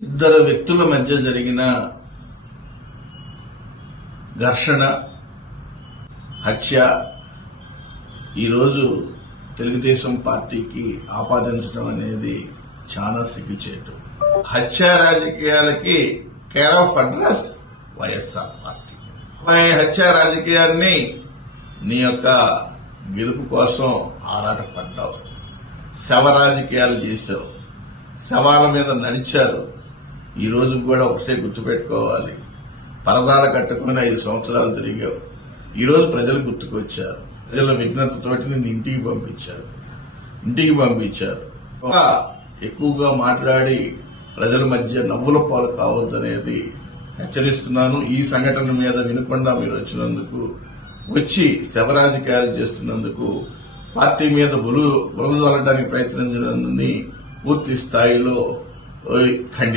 ఇద్దరు వ్యక్తుల మధ్య జరిగిన ఘర్షణ, హత్య ఈరోజు తెలుగుదేశం పార్టీకి ఆపాదించడం అనేది చాలా సిగ్గుచేటు. హత్య రాజకీయాలకి care of address YSR party. హత్య రాజకీయాన్ని నీ యొక్క గెలుపు కోసం ఆరాటపడ్డావు, శవ రాజకీయాలు చేశావు, శవాల మీద నడిచారు. ఈ రోజు కూడా ఒకటే గుర్తుపెట్టుకోవాలి, పరదాలు కట్టుకుని 5 సంవత్సరాలు తిరిగావు. ఈ రోజు ప్రజలు గుర్తుకొచ్చారు, ప్రజల విజ్ఞతతోటి నిన్ను ఇంటికి పంపించారు. ఎక్కువగా మాట్లాడి ప్రజల మధ్య నవ్వుల పాలు కావద్దనేది హెచ్చరిస్తున్నాను. ఈ సంఘటన మీద వినకుండా మీరు వచ్చినందుకు, వచ్చి శవ రాజకీయాలు చేస్తున్నందుకు, పార్టీ మీద బురద చల్లడానికి ప్రయత్నించినందుకు పూర్తి స్థాయిలో ఖండిస్తున్నాను.